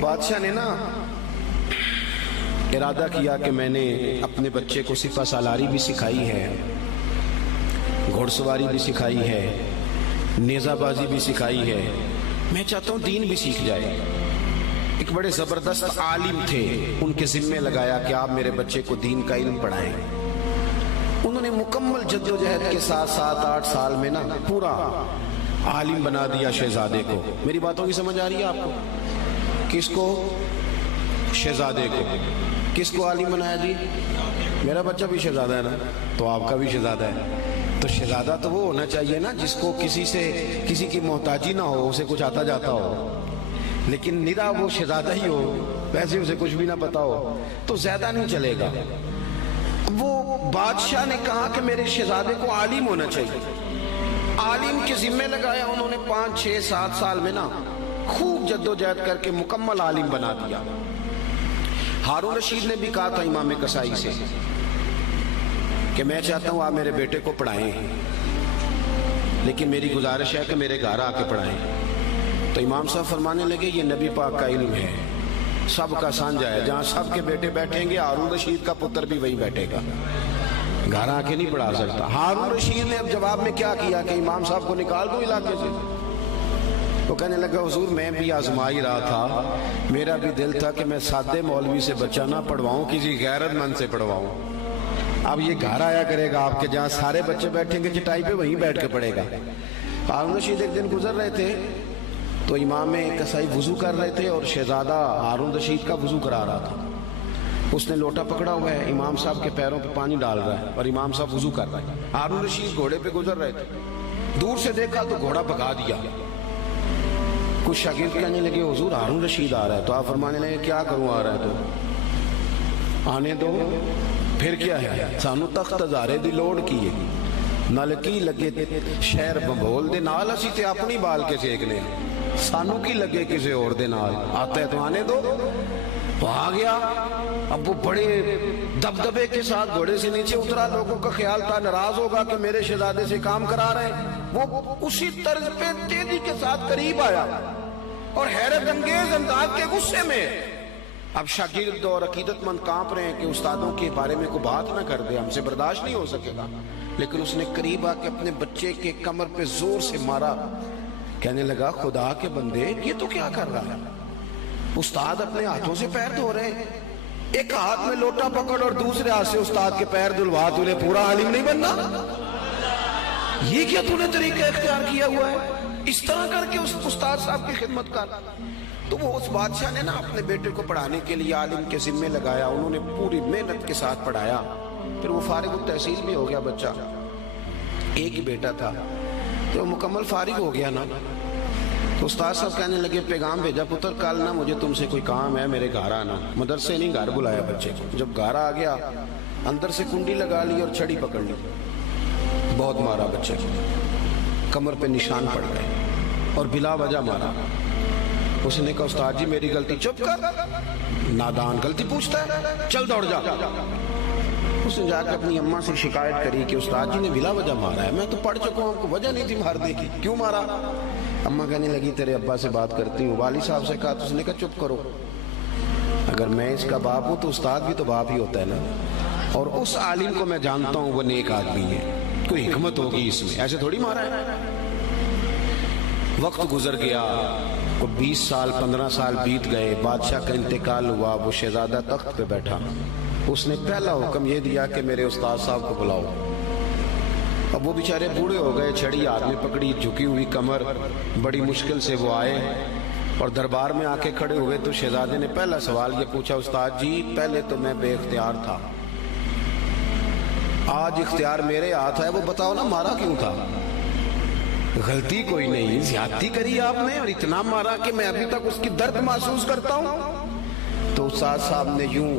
بادشاہ نے نا ارادہ کیا کہ میں نے اپنے بچے کو سپہ سالاری بھی سکھائی ہے، گھوڑ سواری بھی سکھائی ہے، نیزہ بازی بھی سکھائی ہے، میں چاہتا ہوں دین بھی سیکھ جائے۔ ایک بڑے زبردست عالم تھے، ان کے ذمہ لگایا کہ آپ میرے بچے کو دین کا علم پڑھائیں۔ انہوں نے مکمل جد و جہد کے ساتھ 7-8 سال میں نا پورا عالم بنا دیا شہزادے کو۔ میری باتوں کی سمجھ آ رہی ہے آپ کو؟ کس کو؟ شہزادے کو۔ کس کو عالم بنایا جی؟ میرا بچہ بھی شہزادہ ہے نا، تو آپ کا بھی شہزادہ ہے۔ تو شہزادہ تو وہ ہونا چاہیے نا جس کو کسی کی محتاجی نہ ہو، اسے کچھ آتا جاتا ہو، لیکن نرا وہ شہزادہ ہی ہو، ویسے اسے کچھ بھی نہ پتا ہو تو زیادہ نہیں چلے گا۔ وہ بادشاہ نے کہا کہ میرے شہزادے کو عالم ہونا چاہیے، عالم کے ذمہ لگایا۔ انہوں نے 5-6-7 سال میں نا خوب جد و جہد کر کے مکمل عالم بنا دیا۔ ہارون رشید نے بھی کہا تھا امام کسائی سے کہ میں چاہتا ہوں آپ میرے بیٹے کو پڑھائیں، لیکن میری گزارش ہے کہ میرے گھر آ کے پڑھائیں۔ تو امام صاحب فرمانے لگے یہ نبی پاک کا علم ہے، سب کا سانجھا ہے، جہاں سب کے بیٹے بیٹھیں گے ہارون رشید کا پتر بھی وہی بیٹھے گا، گھر آ کے نہیں پڑھا سکتا۔ ہارون رشید نے اب جواب میں کیا کیا کہ امام صاحب کو نکال دو علاقے سے۔ وہ کہنے لگا حضور میں بھی آزما ہی رہا تھا، میرا بھی دل تھا کہ میں سادے مولوی سے بچہ نہ پڑھواؤں، کسی غیرت مند سے پڑھواؤں۔ اب یہ گھر آیا کرے گا آپ کے، جہاں سارے بچے بیٹھیں گے چٹائی پہ وہیں بیٹھ کے پڑھے گا۔ ہارون رشید ایک دن گزر رہے تھے تو امام کسائی وضو کر رہے تھے اور شہزادہ ہارون رشید کا وضو کرا رہا تھا۔ اس نے لوٹا پکڑا ہوا ہے، امام صاحب کے پیروں پہ پانی ڈال رہا ہے اور امام صاحب وضو کر رہے ہیں۔ ہارون رشید گھوڑے پہ گزر رہے تھے، دور سے دیکھا تو گھوڑا بھگا دیا۔ کچھ شاگرد کہنے لگے حضور ہارون رشید آ رہا ہے، تو آپ فرمانے لگے کیا کروں آ رہا ہے تو آنے دو، پھر کیا ہے، سانو تخت ہزارے دی لوڑ کی ہے، نلکی لگے شہر بمبول دے نال، اسی تے اپنی بال کے سیکنے، سانو کی لگے کسی اور دے نال، آتا ہے تو آنے دو۔ وہ آ گیا، اب وہ بڑے دبدبے کے ساتھ گھوڑے سے نیچے اترا۔ لوگوں کا خیال تھا ناراض ہوگا کہ میرے شہزادے سے کام کرا رہے ہیں، وہ اسی طرز پہ تیزی کے ساتھ قریب آیا اور حیرت انگیز انداز کے غصے میں۔ اب شاگرد اور عقیدت مند کانپ رہے ہیں کہ استادوں کے بارے میں کوئی بات نہ کر دے، ہم سے برداشت نہیں ہو سکے گا، لیکن اس نے قریب آ کے اپنے بچے کے کمر پہ زور سے مارا۔ کہنے لگا خدا کے بندے یہ تو کیا کر رہا ہے؟ استاد اپنے ہاتھوں سے پیر دھو رہے ہیں، ایک ہاتھ میں لوٹا پکڑ اور دوسرے ہاتھ سے استاد کے پیر دھلوا، تو نے پورا عالم نہیں بننا؟ یہ کیا تو نے طریقہ اختیار کیا ہوا ہے؟ اس طرح کر کے اس استاد صاحب کی خدمت کر۔ تو وہ اس بادشاہ نے نا اپنے بیٹے کو پڑھانے کے لیے عالم کے ذمے لگایا، انہوں نے پوری محنت کے ساتھ پڑھایا۔ پھر وہ فارغ التحصیل بھی ہو گیا بچہ، ایک ہی بیٹا تھا، تو مکمل فارغ ہو گیا نا۔ تو استاد صاحب کہنے لگے پیغام بھیجا پتر کل نا مجھے تم سے کوئی کام ہے، میرے گھر آنا۔ مدرسے نہیں گھر بلایا بچے کو۔ جب گھر آ گیا اندر سے کنڈی لگا لی اور چھڑی پکڑ لی، بہت مارا بچے کو، کمر پہ نشان پڑ گئے اور بلا وجہ مارا۔ اس نے کہا استاد جی میری غلطی۔ چپ کر، نادان، غلطی پوچھتا ہے، چل دوڑ جا۔ اس نے جا کے اپنی اماں سے شکایت کری کہ استاد جی نے بلا وجہ مارا ہے، میں تو پڑھ چکا ہوں، آپ کو وجہ نہیں تھی مارنے کی، کیوں مارا؟ اماں کہنے لگی تیرے ابا سے بات کرتی ہوں۔ والد صاحب سے کہا تو اس نے کہا چپ کرو، اگر میں اس کا باپ ہوں تو استاد بھی تو باپ ہی ہوتا ہے نا، اور اس عالم کو میں جانتا ہوں وہ نیک آدمی ہے، کوئی حکمت ہوگی اس میں، ایسے تھوڑی مارا ہے۔ وقت گزر گیا، 20 سال 15 سال بیت گئے، بادشاہ کا انتقال ہوا، وہ شہزادہ تخت پہ بیٹھا۔ اس نے پہلا حکم یہ دیا کہ میرے استاد صاحب کو بلاؤ۔ اب وہ بیچارے بوڑھے ہو گئے، چھڑی ہاتھ میں پکڑی، جھکی ہوئی کمر، بڑی مشکل سے وہ آئے اور دربار میں آ کے کھڑے ہوئے۔ تو شہزادے نے پہلا سوال یہ پوچھا استاد جی پہلے تو میں بے اختیار تھا، آج اختیار میرے ہاتھ ہے، وہ بتاؤ نا مارا کیوں تھا؟ غلطی کوئی نہیں، زیادتی کری آپ نے اور اتنا مارا کہ میں ابھی تک اس کی درد محسوس کرتا ہوں۔ تو استاد صاحب نے یوں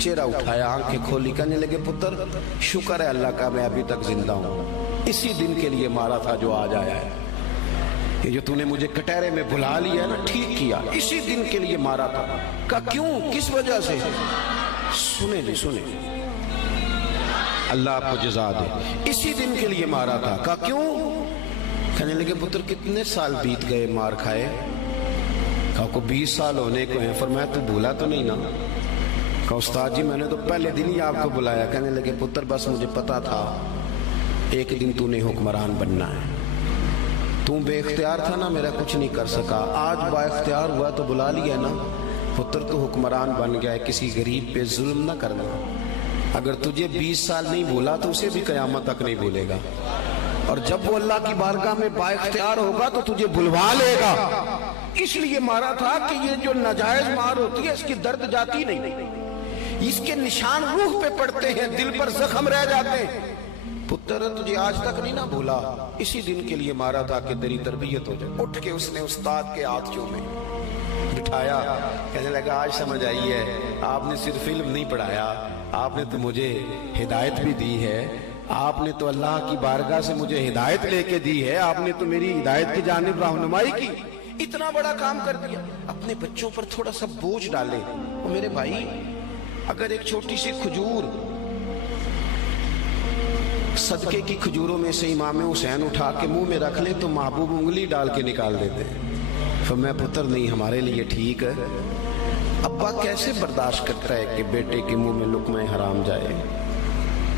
چہرہ اٹھایا، آنکھیں کھولی، کہنے لگے پتر شکر ہے اللہ کا میں ابھی تک زندہ ہوں، اسی دن کے لیے مارا تھا جو آج آیا ہے، یہ جو تو نے مجھے کٹہرے میں بلا لیا ہے نا، ٹھیک کیا، اسی دن کے لیے مارا تھا۔ کہا کیوں، کس وجہ سے؟ سنیں جی سنیں، اللہ آپ کو جزا دے، اسی دن کے لیے مارا تھا۔ کہا کیوں؟ کہنے لگے پتر کتنے سال بیت گئے مار کھائے، کہا کو 20 سال ہونے کو ہیں، فرمایا تو بھولا تو نہیں نا؟ کہا استاد جی میں نے تو پہلے دن ہی آپ کو بلایا. کہنے لگے پتر بس مجھے پتا تھا ایک دن تو نے حکمران بننا ہے. تو بے اختیار تھا نا، میرا کچھ نہیں کر سکا. آج با اختیار ہوا تو بلا لیا نا. پتر تو حکمران بن گیا ہے، کسی غریب پہ ظلم نہ کرنا. اگر تجھے 20 سال نہیں بھولا تو اسے بھی قیامت تک نہیں بھولے گا. اور جب وہ اللہ کی بارگاہ میں با اختیار ہوگا تو تجھے بلوا لے گا. اس لیے مارا تھا کہ یہ جو ناجائز مار ہوتی ہے اس کی درد جاتی نہیں، اس کے نشان روح پہ پڑتے ہیں، دل پر زخم رہ جاتے ہیں. پتر تجھے آج تک نہیں نہ بھولا، اسی دن کے لیے مارا تھا کہ تیری تربیت ہو جائے. اٹھ کے اس نے استاد کے ہاتھ چومے، بٹھایا. کہنے لگا آج سمجھ آئی ہے، آپ نے صرف علم نہیں پڑھایا، آپ نے تو مجھے ہدایت بھی دی ہے. آپ نے تو اللہ کی بارگاہ سے مجھے ہدایت لے کے دی ہے، آپ نے تو میری ہدایت کی جانب رہنمائی کی. اتنا بڑا کام کر دیا. اپنے بچوں پر تھوڑا سا بوجھ ڈالے. اور میرے بھائی اگر ایک چھوٹی سی کھجور، صدقے کی کھجوروں میں سے امام حسین اٹھا کے منہ میں رکھ لے تو محبوب انگلی ڈال کے نکال دیتے ہیں. فرمایا پتر نہیں، ہمارے لیے ٹھیک ہے. ابا کیسے برداشت کرتا ہے کہ بیٹے کے منہ میں لقمہ حرام جائے؟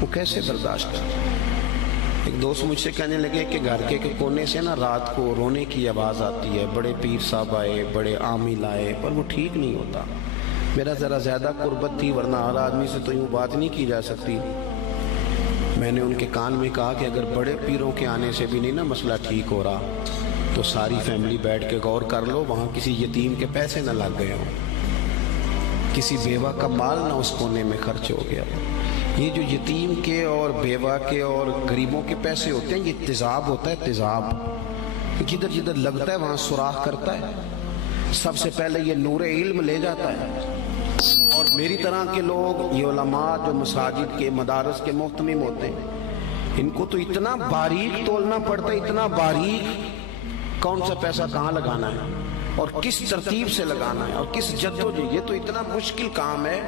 وہ کیسے برداشت کرتا ہے؟ ایک دوست مجھ سے کہنے لگے کہ گھر کے کونے سے نا رات کو رونے کی آواز آتی ہے، بڑے پیر صاحب آئے، بڑے عامل آئے، پر وہ ٹھیک نہیں ہوتا. میرا ذرا زیادہ قربت تھی، ورنہ ہر آدمی سے تو یوں بات نہیں کی جا سکتی. میں نے ان کے کان میں کہا کہ اگر بڑے پیروں کے آنے سے بھی نہیں نا مسئلہ ٹھیک ہو رہا تو ساری فیملی بیٹھ کے غور کر لو، وہاں کسی یتیم کے پیسے نہ لگ گئے ہوں، کسی بیوہ کا مال نہ اس کونے میں خرچ ہو گیا. یہ جو یتیم کے اور بیوہ کے اور غریبوں کے پیسے ہوتے ہیں، یہ تیزاب ہوتا ہے. تیزاب جدھر جدھر لگتا ہے وہاں سوراخ کرتا ہے. سب سے پہلے یہ نور علم لے جاتا ہے. اور میری طرح کے لوگ، یہ علماء جو مساجد کے مدارس کے محتمم ہوتے ہیں، ان کو تو اتنا باریک تولنا پڑتا ہے، اتنا باریک، کون سا پیسہ کہاں لگانا ہے اور کس ترتیب سے لگانا ہے اور کس جدوجہد. یہ تو اتنا مشکل کام ہے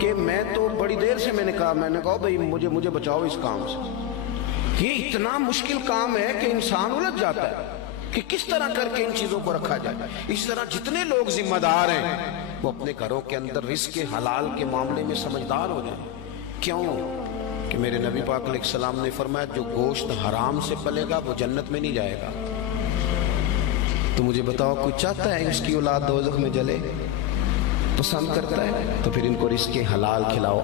کہ میں تو بڑی دیر سے میں نے کہا بھائی مجھے بچاؤ اس کام سے. یہ اتنا مشکل کام ہے کہ انسان الجھ جاتا ہے کہ کس طرح کر کے ان چیزوں کو رکھا جائے. اس طرح جتنے لوگ ذمہ دار ہیں وہ اپنے گھروں کے اندر رزق حلال کے معاملے میں سمجھدار ہو جائیں. کیوں کہ میرے نبی پاک علیہ السلام نے فرمایا جو گوشت حرام سے پلے گا وہ جنت میں نہیں جائے گا. تو مجھے بتاؤ کوئی چاہتا ہے اس کی اولاد دوزخ میں جلے؟ پسند کرتا ہے؟ تو پھر ان کو رزق حلال کھلاؤ.